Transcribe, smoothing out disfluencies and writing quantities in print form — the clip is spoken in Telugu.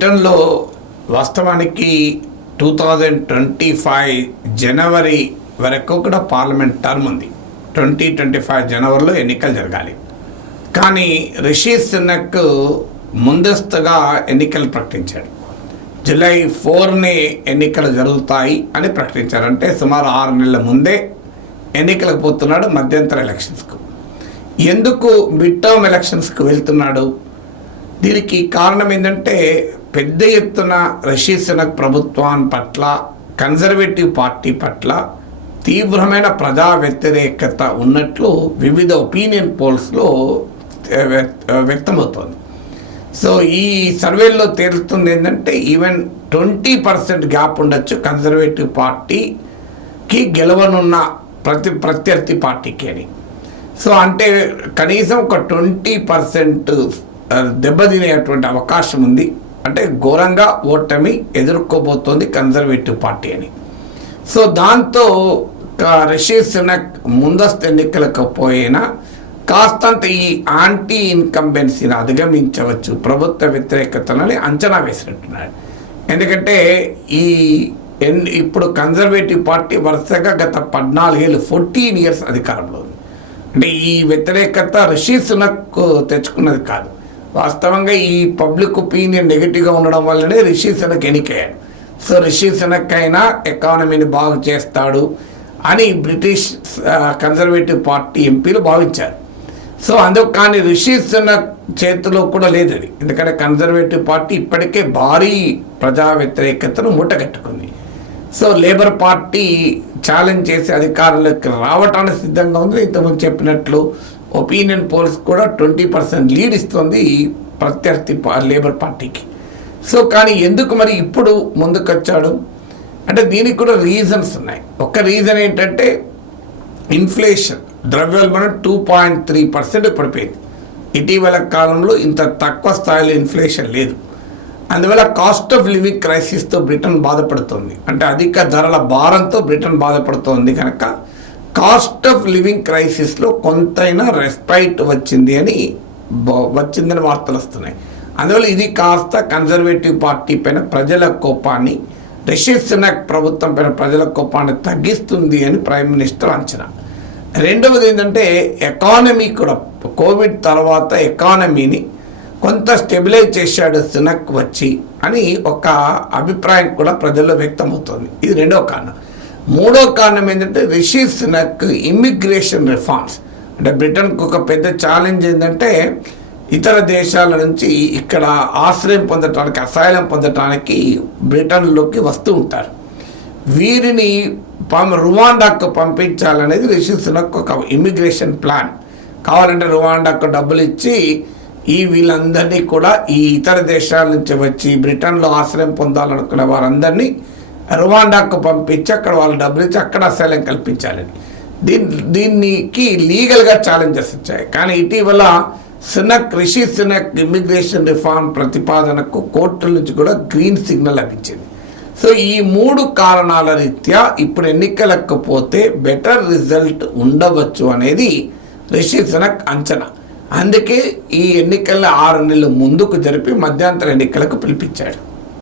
బ్రిటన్లో వాస్తవానికి 2025 జనవరి వరకు కూడా పార్లమెంట్ టర్మ్ ఉంది. 2025 జనవరిలో ఎన్నికలు జరగాలి. కానీ రిషి సునక్ ముందస్తుగా ఎన్నికలు ప్రకటించాడు. జూలై 4నే ఎన్నికలు జరుగుతాయి అని ప్రకటించారు. అంటే సుమారు 6 నెలల ముందే ఎన్నికలకు పోతున్నాడు, మధ్యంతర ఎలక్షన్స్కు. ఎందుకు మిడ్ టర్మ్ ఎలక్షన్స్కు వెళ్తున్నాడు? దీనికి కారణం ఏంటంటే పెద్ద ఎత్తున రిషి సునక్ ప్రభుత్వం పట్ల, కన్జర్వేటివ్ పార్టీ పట్ల తీవ్రమైన ప్రజా వ్యతిరేకత ఉన్నట్లు వివిధ ఒపీనియన్ పోల్స్లో వ్యక్తమవుతోంది. సో ఈ సర్వేల్లో తేలుతుంది ఏంటంటే ఈవెన్ 20% గ్యాప్ ఉండొచ్చు కన్జర్వేటివ్ పార్టీకి గెలవనున్న ప్రత్యర్థి పార్టీకి అని. సో అంటే కనీసం ఒక 20% దెబ్బతినేటువంటి అవకాశం ఉంది. అంటే ఘోరంగా ఓటమి ఎదుర్కోబోతోంది కన్జర్వేటివ్ పార్టీ అని. సో దాంతో రిషి సునక్ ముందస్తు ఎన్నికలకు పోయినా కాస్తంత ఈ యాంటీ ఇన్కంబెన్సీని అధిగమించవచ్చు, ప్రభుత్వ వ్యతిరేకతలని అంచనా వేసినట్టున్నాడు. ఎందుకంటే ఇప్పుడు కన్జర్వేటివ్ పార్టీ వరుసగా గత 14 years అధికారంలో ఉంది. అంటే ఈ వ్యతిరేకత రిషి సునక్ తెచ్చుకున్నది కాదు. వాస్తవంగా ఈ పబ్లిక్ ఒపీనియన్ నెగిటివ్గా ఉండడం వల్లనే రిషి సునక్ ఎన్నికయ్యాడు. సో రిషి సునక్ అయినా ఎకానమీని బాగు చేస్తాడు అని బ్రిటిష్ కన్జర్వేటివ్ పార్టీ ఎంపీలు భావించారు. సో అందుకు కానీ రిషి సునక్ చేతిలో కూడా లేదు అది. ఎందుకంటే కన్జర్వేటివ్ పార్టీ ఇప్పటికే భారీ ప్రజా వ్యతిరేకతను మూటగట్టుకుంది. సో లేబర్ పార్టీ ఛాలెంజ్ చేసి అధికారంలోకి రావటానికి సిద్ధంగా ఉంది. ఇంతకుముందు చెప్పినట్లు ఒపీనియన్ పోల్స్ కూడా 20% లీడ్ ఇస్తుంది ప్రత్యర్థి లేబర్ పార్టీకి. సో కానీ ఎందుకు మరి ఇప్పుడు ముందుకొచ్చాడు అంటే దీనికి కూడా రీజన్స్ ఉన్నాయి. ఒక రీజన్ ఏంటంటే ఇన్ఫ్లేషన్, ద్రవ్యోల్బణం 2.3% పడిపోయింది. ఇటీవల కాలంలో ఇంత తక్కువ స్థాయిలో ఇన్ఫ్లేషన్ లేదు. అందువల్ల కాస్ట్ ఆఫ్ లివింగ్ క్రైసిస్తో బ్రిటన్ బాధపడుతుంది. అంటే అధిక ధరల భారంతో బ్రిటన్ బాధపడుతోంది కనుక కాస్ట్ ఆఫ్ లివింగ్ క్రైసిస్లో కొంతైనా రెస్పైట్ వచ్చిందని వార్తలు వస్తున్నాయి. అందువల్ల ఇది కాస్త కన్జర్వేటివ్ పార్టీ పైన ప్రజల కోపాన్ని, రిషి సునక్ ప్రభుత్వం పైన ప్రజల కోపాన్ని తగ్గిస్తుంది అని ప్రైమ్ మినిస్టర్ అంచనా. రెండవది ఏంటంటే ఎకానమీ కూడా, కోవిడ్ తర్వాత ఎకానమీని కొంత స్టెబిలైజ్ చేశాడు సునక్ వచ్చి అని ఒక అభిప్రాయం కూడా ప్రజల్లో వ్యక్తమవుతుంది. ఇది రెండో కారణం. మూడో కారణం ఏంటంటే రిషి సునక్ ఇమ్మిగ్రేషన్ రిఫార్మ్స్. అంటే బ్రిటన్కు ఒక పెద్ద ఛాలెంజ్ ఏంటంటే ఇతర దేశాల నుంచి ఇక్కడ ఆశ్రయం పొందటానికి, అసైలం పొందటానికి బ్రిటన్లోకి వస్తూ ఉంటారు. వీరిని రువాండాకు పంపించాలనేది రిషి సునక్ ఒక ఇమ్మిగ్రేషన్ ప్లాన్. కావాలంటే రువాండాకు డబ్బులు ఇచ్చి వీళ్ళందరినీ కూడా ఈ ఇతర దేశాల నుంచి వచ్చి బ్రిటన్లో ఆశ్రయం పొందాలనుకునే వారందరినీ రువాండాకు పంపించి అక్కడ వాళ్ళు డబ్బులు ఇచ్చి అక్కడ అసైలం కల్పించాలని దీనికి లీగల్గా ఛాలెంజెస్ వచ్చాయి. కానీ ఇటీవల రిషి సునక్ ఇమ్మిగ్రేషన్ రిఫార్మ్ ప్రతిపాదనకు కోర్టుల నుంచి కూడా గ్రీన్ సిగ్నల్ లభించింది. సో ఈ 3 కారణాల రీత్యా ఇప్పుడు ఎన్నికలకు పోతే బెటర్ రిజల్ట్ ఉండవచ్చు అనేది రిషి సునక్ అంచనా. అందుకే ఈ ఎన్నికల్లో 6 నెలలు ముందుకు జరిపి మధ్యంతర ఎన్నికలకు పిలిపించాడు.